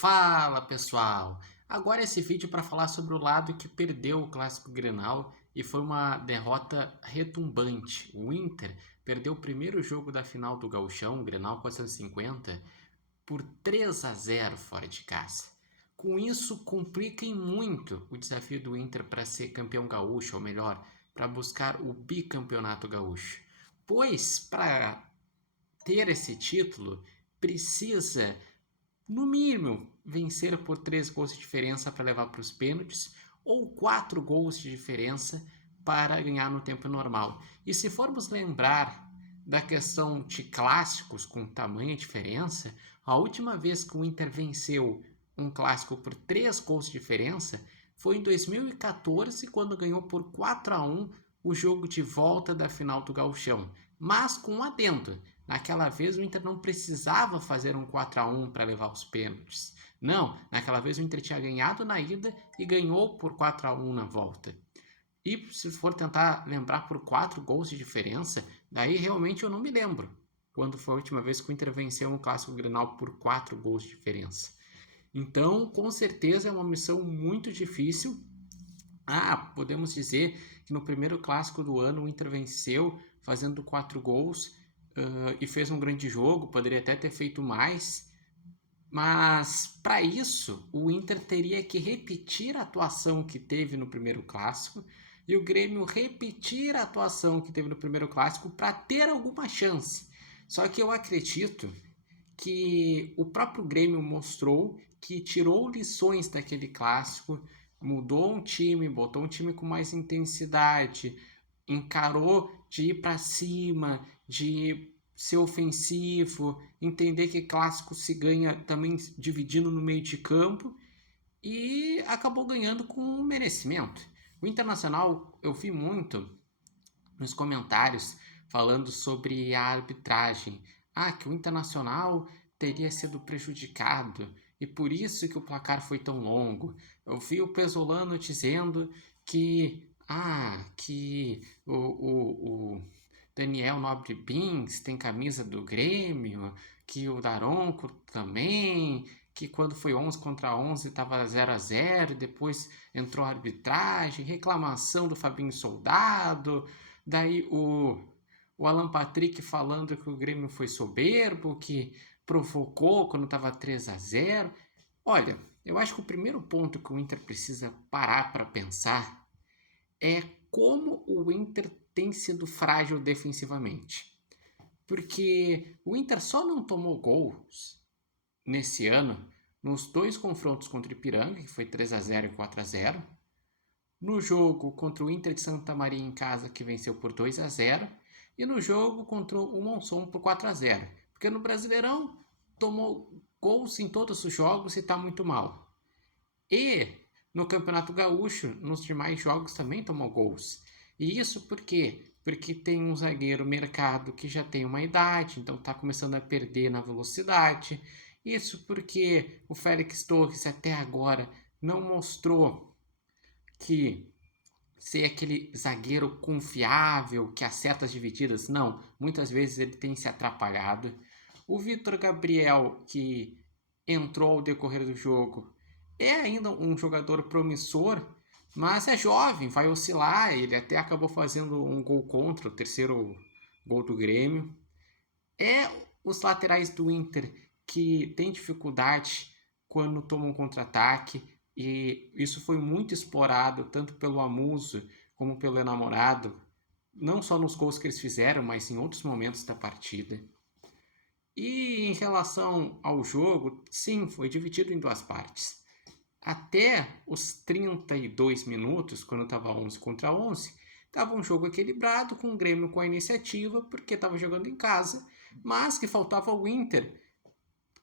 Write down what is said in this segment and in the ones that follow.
Fala pessoal! Agora esse vídeo para falar sobre o lado que perdeu o Clássico Grenal e foi uma derrota retumbante. O Inter perdeu o primeiro jogo da final do Gauchão, Grenal 450, por 3-0 fora de casa. Com isso, complica em muito o desafio do Inter para ser campeão gaúcho, ou melhor, para buscar o bicampeonato gaúcho. Pois, para ter esse título, precisa no mínimo, vencer por 3 gols de diferença para levar para os pênaltis ou 4 gols de diferença para ganhar no tempo normal. E se formos lembrar da questão de clássicos com tamanha diferença, a última vez que o Inter venceu um clássico por 3 gols de diferença foi em 2014, quando ganhou por 4-1 o jogo de volta da final do Gauchão. Mas com um adendo, naquela vez o Inter não precisava fazer um 4-1 para levar os pênaltis. Não, naquela vez o Inter tinha ganhado na ida e ganhou por 4-1 na volta. E se for tentar lembrar por 4 gols de diferença, daí realmente eu não me lembro quando foi a última vez que o Inter venceu um clássico Grenal por 4 gols de diferença. Então, com certeza é uma missão muito difícil. Podemos dizer que no primeiro clássico do ano o Inter venceu fazendo 4 gols e fez um grande jogo, poderia até ter feito mais, mas para isso o Inter teria que repetir a atuação que teve no primeiro clássico e o Grêmio repetir a atuação que teve no primeiro clássico para ter alguma chance. Só que eu acredito que o próprio Grêmio mostrou que tirou lições daquele clássico, mudou um time, botou um time com mais intensidade, encarou de ir para cima, de ser ofensivo, entender que clássico se ganha também dividindo no meio de campo e acabou ganhando com merecimento. O Internacional eu vi muito nos comentários falando sobre a arbitragem. Que o Internacional teria sido prejudicado e por isso que o placar foi tão longo. Eu vi o Pesolano dizendo que o Daniel Nobre Bins tem camisa do Grêmio, que o Daronco também, que quando foi 11 contra 11 estava 0-0, depois entrou a arbitragem, reclamação do Fabinho Soldado, daí o Alan Patrick falando que o Grêmio foi soberbo, que provocou quando estava 3-0. Olha, eu acho que o primeiro ponto que o Inter precisa parar para pensar é como o Inter tem sido frágil defensivamente. Porque o Inter só não tomou gols nesse ano nos 2 confrontos contra o Ipiranga, que foi 3-0 e 4-0, no jogo contra o Inter de Santa Maria em casa, que venceu por 2-0, e no jogo contra o Monson por 4-0. Porque no Brasileirão tomou gols em todos os jogos e está muito mal. E no Campeonato Gaúcho, nos demais jogos também tomou gols. E isso por quê? Porque tem um zagueiro Mercado que já tem uma idade, então está começando a perder na velocidade. Isso porque o Félix Torres até agora não mostrou que ser aquele zagueiro confiável que acerta as divididas. Não, muitas vezes ele tem se atrapalhado. O Vitor Gabriel, que entrou ao decorrer do jogo, é ainda um jogador promissor, mas é jovem, vai oscilar. Ele até acabou fazendo um gol contra, o terceiro gol do Grêmio. É os laterais do Inter que tem dificuldade quando tomam um contra-ataque, e isso foi muito explorado tanto pelo Amuso como pelo enamorado, não só nos gols que eles fizeram, mas em outros momentos da partida. E em relação ao jogo, sim, foi dividido em 2 partes. Até os 32 minutos, quando estava 11 contra 11, estava um jogo equilibrado, com o Grêmio com a iniciativa, porque estava jogando em casa, mas que faltava o Inter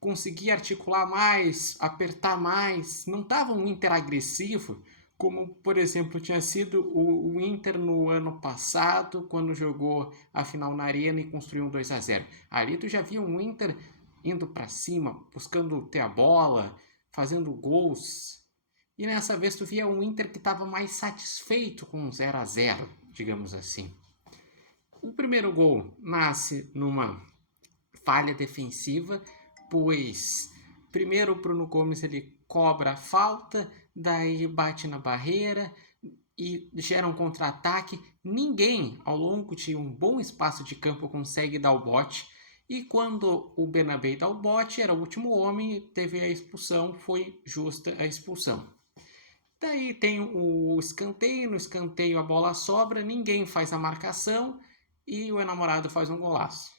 conseguir articular mais, apertar mais. Não estava um Inter agressivo, como, por exemplo, tinha sido o Inter no ano passado, quando jogou a final na Arena e construiu um 2-0. Ali tu já via um Inter indo para cima, buscando ter a bola, fazendo gols. E nessa vez tu via um Inter que estava mais satisfeito com um 0-0, digamos assim. O primeiro gol nasce numa falha defensiva, pois Primeiro o Bruno Gomes ele cobra a falta, daí bate na barreira e gera um contra-ataque. Ninguém ao longo de um bom espaço de campo consegue dar o bote. E quando o Bernabé dá o bote, era o último homem, teve a expulsão, foi justa a expulsão. Daí tem o escanteio, no escanteio a bola sobra, ninguém faz a marcação e o enamorado faz um golaço.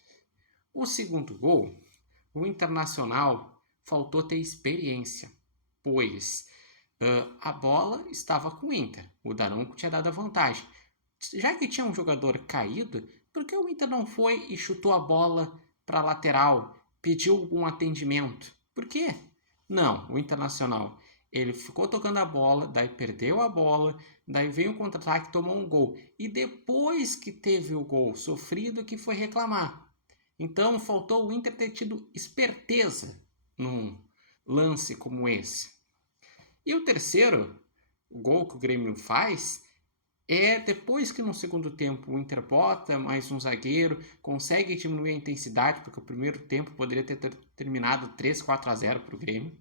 O segundo gol, o Internacional faltou ter experiência, pois a bola estava com o Inter, o Daronco tinha dado a vantagem. Já que tinha um jogador caído, por que o Inter não foi e chutou a bola para a lateral, pediu um atendimento? Por quê? Não, o Internacional ele ficou tocando a bola, daí perdeu a bola, daí veio um contra-ataque, tomou um gol. E depois que teve o gol sofrido que foi reclamar. Então faltou o Inter ter tido esperteza num lance como esse. E o terceiro gol que o Grêmio faz é depois que no segundo tempo o Inter bota mais um zagueiro, consegue diminuir a intensidade, porque o primeiro tempo poderia ter terminado 3-4-0 para o Grêmio.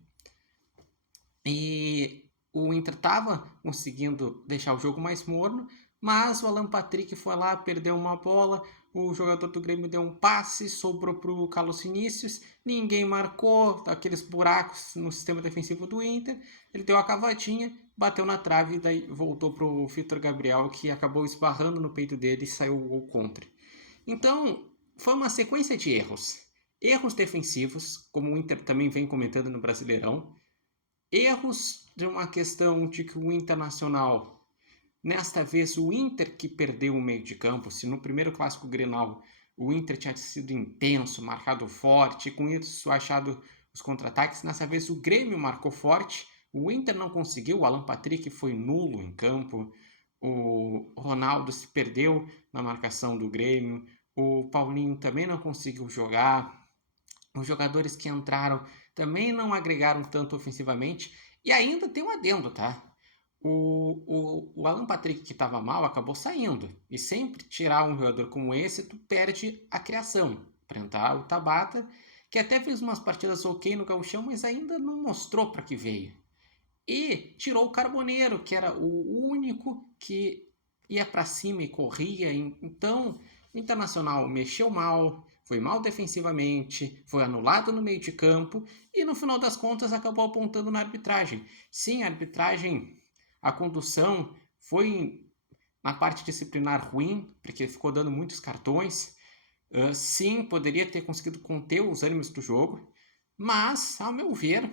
E o Inter estava conseguindo deixar o jogo mais morno, mas o Alan Patrick foi lá, perdeu uma bola, o jogador do Grêmio deu um passe, sobrou para o Carlos Vinícius, ninguém marcou, aqueles buracos no sistema defensivo do Inter, ele deu a cavadinha, bateu na trave e daí voltou para o Vitor Gabriel, que acabou esbarrando no peito dele e saiu o gol contra. Então, foi uma sequência de erros. Erros defensivos, como o Inter também vem comentando no Brasileirão, erros de uma questão de que o Internacional, nesta vez o Inter que perdeu o meio de campo, se no primeiro clássico Grenal o Inter tinha sido intenso, marcado forte, com isso achado os contra-ataques, nessa vez o Grêmio marcou forte, o Inter não conseguiu, o Alan Patrick foi nulo em campo, o Ronaldo se perdeu na marcação do Grêmio, o Paulinho também não conseguiu jogar, os jogadores que entraram também não agregaram tanto ofensivamente. E ainda tem um adendo, tá? O Alan Patrick, que estava mal, acabou saindo. E sempre tirar um jogador como esse, tu perde a criação. Para entrar o Tabata, que até fez umas partidas ok no gauchão, mas ainda não mostrou para que veio. E tirou o Carboneiro, que era o único que ia para cima e corria. Então, o Internacional mexeu mal, foi mal defensivamente, foi anulado no meio de campo e no final das contas acabou apontando na arbitragem. Sim, a arbitragem, a condução foi na parte disciplinar ruim, porque ficou dando muitos cartões. Sim, poderia ter conseguido conter os ânimos do jogo, mas, ao meu ver,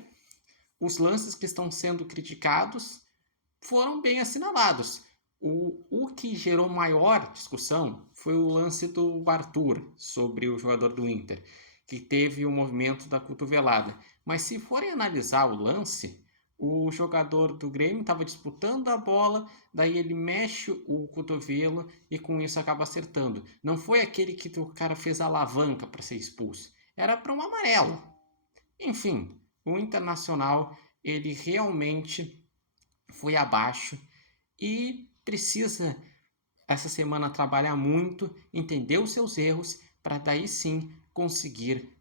os lances que estão sendo criticados foram bem assinalados. O que gerou maior discussão foi o lance do Arthur sobre o jogador do Inter, que teve o movimento da cotovelada. Mas se forem analisar o lance, o jogador do Grêmio estava disputando a bola, daí ele mexe o cotovelo e com isso acaba acertando. Não foi aquele que o cara fez a alavanca para ser expulso. Era para um amarelo. Enfim, o Internacional ele realmente foi abaixo e precisa essa semana trabalhar muito, entender os seus erros para daí sim conseguir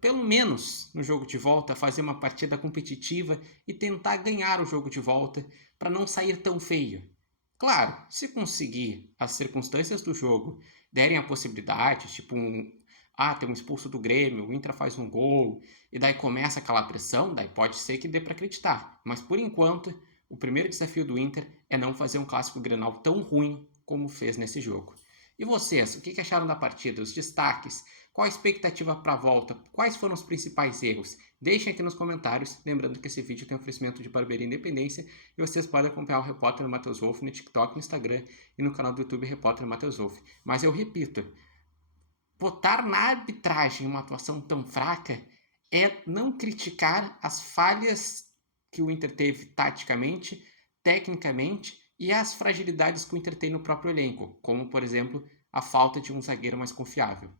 pelo menos no jogo de volta fazer uma partida competitiva e tentar ganhar o jogo de volta para não sair tão feio. Claro, se conseguir as circunstâncias do jogo derem a possibilidade, tipo tem um expulso do Grêmio, o Inter faz um gol e daí começa aquela pressão, daí pode ser que dê para acreditar. Mas por enquanto, o primeiro desafio do Inter é não fazer um clássico Grenal tão ruim como fez nesse jogo. E vocês, o que acharam da partida? Os destaques? Qual a expectativa para a volta? Quais foram os principais erros? Deixem aqui nos comentários. Lembrando que esse vídeo tem oferecimento de Barbearia Independência e vocês podem acompanhar o Repórter Matheus Wolff no TikTok, no Instagram e no canal do YouTube Repórter Matheus Wolff. Mas eu repito, botar na arbitragem uma atuação tão fraca é não criticar as falhas que o Inter teve taticamente, tecnicamente e as fragilidades que o Inter tem no próprio elenco, como, por exemplo, a falta de um zagueiro mais confiável.